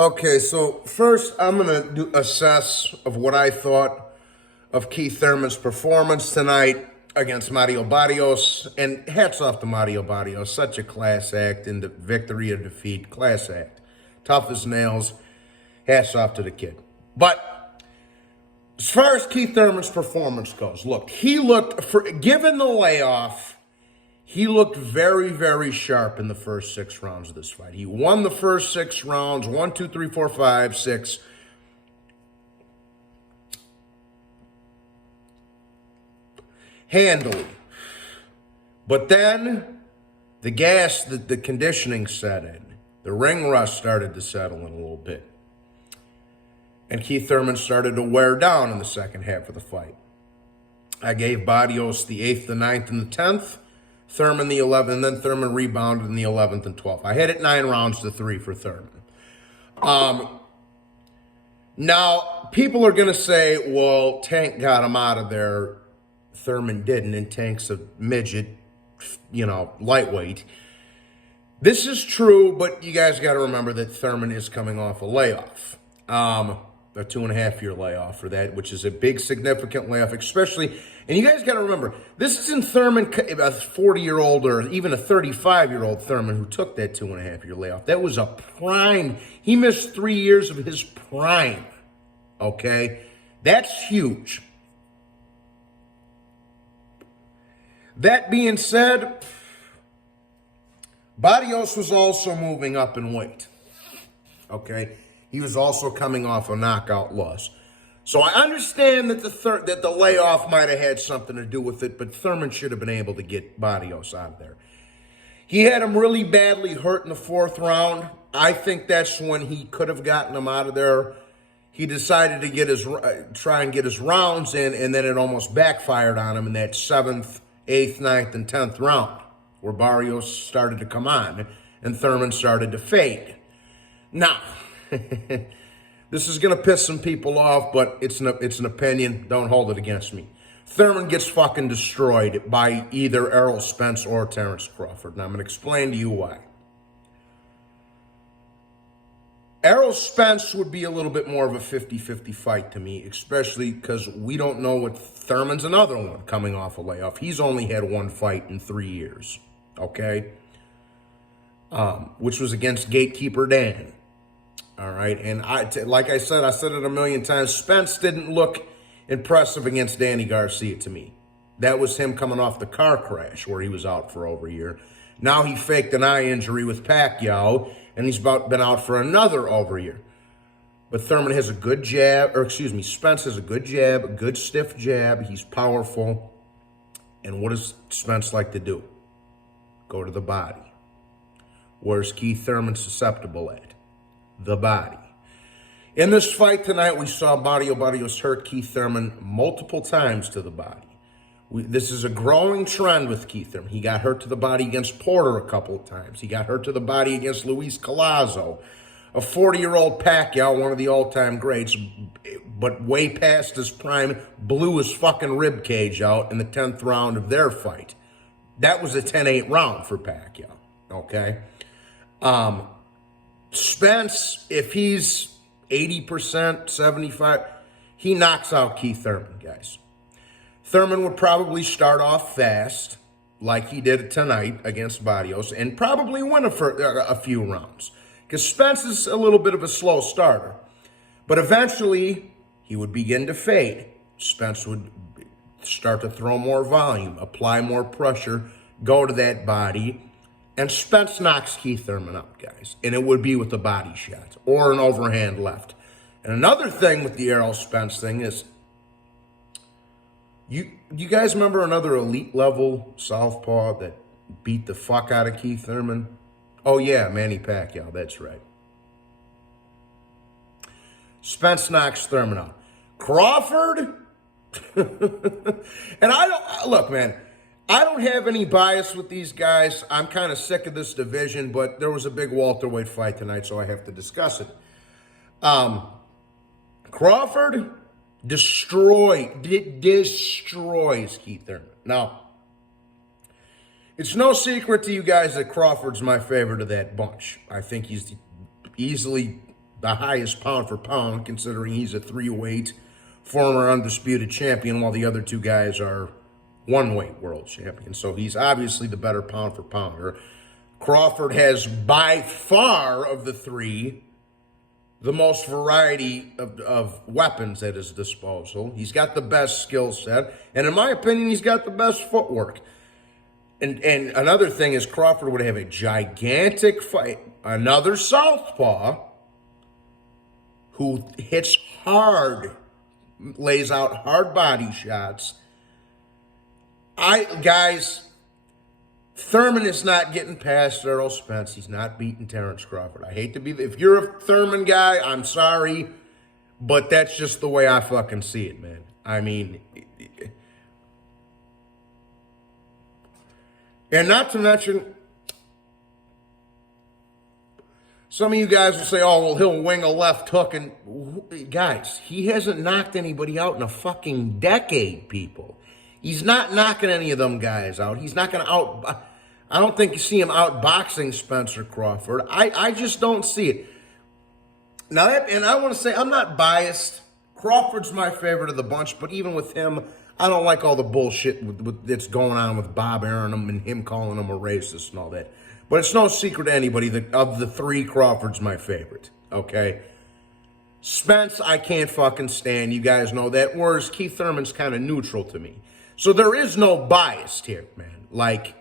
Okay, so first I'm gonna do assess of what I thought of Keith Thurman's performance tonight against Mario Barrios, and hats off to Mario Barrios, such a class act in the victory or defeat, class act, tough as nails. Hats off to the kid. But as far as Keith Thurman's performance goes, look, he looked given the layoff. He looked very, very sharp in the first 6 rounds of this fight. He won the first 6 rounds, 1, 2, 3, 4, 5, 6. Handily. But then the conditioning set in. The ring rust started to settle in a little bit. And Keith Thurman started to wear down in the second half of the fight. I gave Barrios the 8th, the 9th, and the 10th. Thurman the 11th, and then Thurman rebounded in the 11th and 12th. I had it 9 rounds to 3 for Thurman. Now, people are going to say, well, Tank got him out of there. Thurman didn't, and Tank's a midget, lightweight. This is true, but you guys got to remember that Thurman is coming off a layoff. A 2.5-year layoff for that, which is a big, significant layoff, especially. And you guys got to remember, this isn't Thurman, a 40-year-old or even a 35-year-old Thurman who took that 2.5-year layoff. That was a prime. He missed 3 years of his prime. Okay? That's huge. That being said, Barrios was also moving up in weight. Okay? He was also coming off a knockout loss. So I understand that the layoff might have had something to do with it, but Thurman should have been able to get Barrios out of there. He had him really badly hurt in the 4th round. I think that's when he could have gotten him out of there. He decided to try and get his rounds in, and then it almost backfired on him in that 7th, 8th, 9th, and 10th round, where Barrios started to come on, and Thurman started to fade. Now, this is going to piss some people off, but it's an opinion. Don't hold it against me. Thurman gets fucking destroyed by either Errol, Spence, or Terrance Crawford. And I'm going to explain to you why. Errol Spence would be a little bit more of a 50-50 fight to me, especially because we don't know what Thurman's another one coming off a layoff. He's only had 1 fight in 3 years, okay? Which was against Gatekeeper Dan. All right, and like I said it a million times, Spence didn't look impressive against Danny Garcia to me. That was him coming off the car crash where he was out for over a year. Now he faked an eye injury with Pacquiao, and he's been out for another over a year. But Thurman has a good jab, Spence has a good jab, a good stiff jab. He's powerful. And what does Spence like to do? Go to the body. Where's Keith Thurman susceptible at? The body. In this fight tonight, we saw Mario Barrios hurt Keith Thurman multiple times to the body. This is a growing trend with Keith Thurman. He got hurt to the body against Porter a couple of times. He got hurt to the body against Luis Collazo, a 40-year-old Pacquiao, one of the all-time greats, but way past his prime, blew his fucking rib cage out in the 10th round of their fight. That was a 10-8 round for Pacquiao, okay? Spence, if he's 80%, 75%, he knocks out Keith Thurman, guys. Thurman would probably start off fast, like he did tonight against Barrios, and probably win a few rounds. Because Spence is a little bit of a slow starter. But eventually, he would begin to fade. Spence would start to throw more volume, apply more pressure, go to that body. And Spence knocks Keith Thurman out, guys. And it would be with a body shot or an overhand left. And another thing with the Errol Spence thing is, you guys remember another elite level southpaw that beat the fuck out of Keith Thurman? Oh yeah, Manny Pacquiao, that's right. Spence knocks Thurman out. Crawford? And look, man, I don't have any bias with these guys. I'm kind of sick of this division, but there was a big welterweight fight tonight, so I have to discuss it. Crawford destroys Keith Thurman. Now, it's no secret to you guys that Crawford's my favorite of that bunch. I think he's easily the highest pound for pound, considering he's a 3-weight former undisputed champion, while the other two guys are 1-weight world champions. So he's obviously the better pound for pounder. Crawford has by far of the three the most variety of weapons at his disposal. He's got the best skill set, and in my opinion, he's got the best footwork. And another thing is Crawford would have a gigantic fight. Another southpaw who hits hard, lays out hard body shots. Guys, Thurman is not getting past Errol Spence. He's not beating Terrance Crawford. I hate to be, if you're a Thurman guy, I'm sorry, but that's just the way I fucking see it, man. I mean, and not to mention, some of you guys will say, oh, well, he'll wing a left hook. And guys, he hasn't knocked anybody out in a fucking decade, people. He's not knocking any of them guys out. He's not going to out... I don't think you see him outboxing Spencer Crawford. I just don't see it. Now, and I want to say, I'm not biased. Crawford's my favorite of the bunch, but even with him, I don't like all the bullshit that's going on with Bob Arum and him calling him a racist and all that. But it's no secret to anybody that of the three, Crawford's my favorite, okay? Spence, I can't fucking stand. You guys know that. Whereas Keith Thurman's kind of neutral to me. So there is no bias here, man. Like,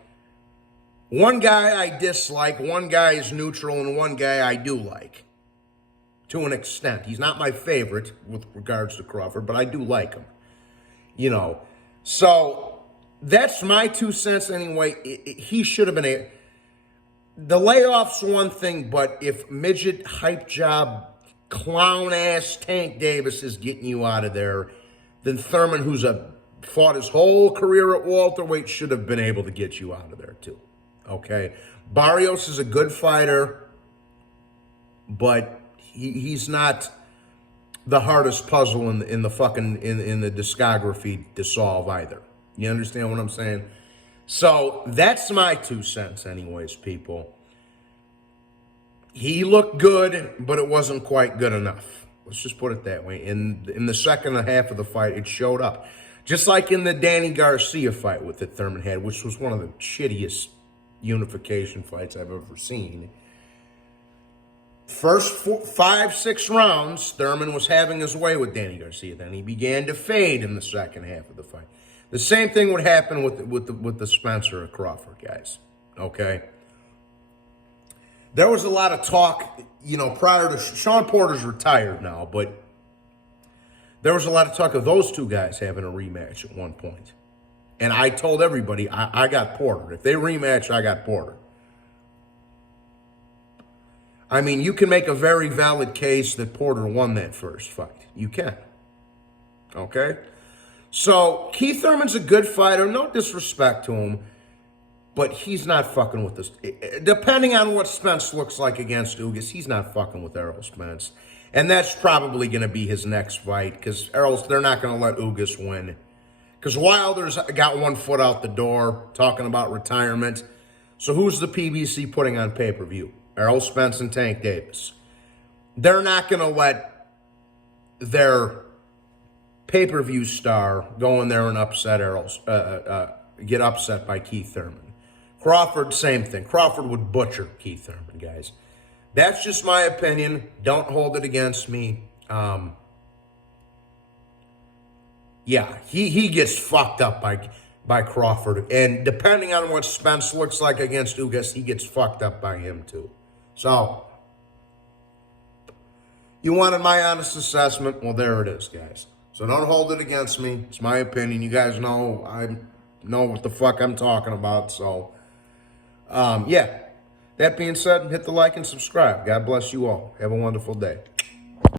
one guy I dislike, one guy is neutral, and one guy I do like. To an extent. He's not my favorite with regards to Crawford, but I do like him. You know. So, that's my 2 cents anyway. He should have been the layoff's one thing, but if midget hype job clown-ass Tank Davis is getting you out of there, then Thurman, who's fought his whole career at welterweight, should have been able to get you out of there too. Okay? Barrios is a good fighter, but he's not the hardest puzzle in the discography to solve either. You understand what I'm saying? So that's my 2 cents anyways, people. He looked good, but it wasn't quite good enough. Let's just put it that way. In the second half of the fight, it showed up. Just like in the Danny Garcia fight that Thurman had, which was one of the shittiest unification fights I've ever seen. First 5-6 rounds, Thurman was having his way with Danny Garcia. Then he began to fade in the second half of the fight. The same thing would happen with the Spencer and Crawford guys, okay? There was a lot of talk, you know, prior to... Sean Porter's retired now, but there was a lot of talk of those two guys having a rematch at one point. And I told everybody, I got Porter. If they rematch, I got Porter. I mean, you can make a very valid case that Porter won that first fight. You can. Okay? So, Keith Thurman's a good fighter. No disrespect to him. But he's not fucking with this. Depending on what Spence looks like against Ugas, he's not fucking with Errol Spence. And that's probably going to be his next fight. Because they're not going to let Ugas win. Because Wilder's got one foot out the door talking about retirement. So who's the PBC putting on pay-per-view? Errol Spence and Tank Davis. They're not going to let their pay-per-view star go in there and upset get upset by Keith Thurman. Crawford, same thing. Crawford would butcher Keith Thurman, guys. That's just my opinion. Don't hold it against me. Yeah, he gets fucked up by Crawford. And depending on what Spence looks like against Ugas, he gets fucked up by him too. So, you wanted my honest assessment? Well, there it is, guys. So don't hold it against me. It's my opinion. You guys know I know what the fuck I'm talking about. So, yeah. That being said, hit the like and subscribe. God bless you all. Have a wonderful day.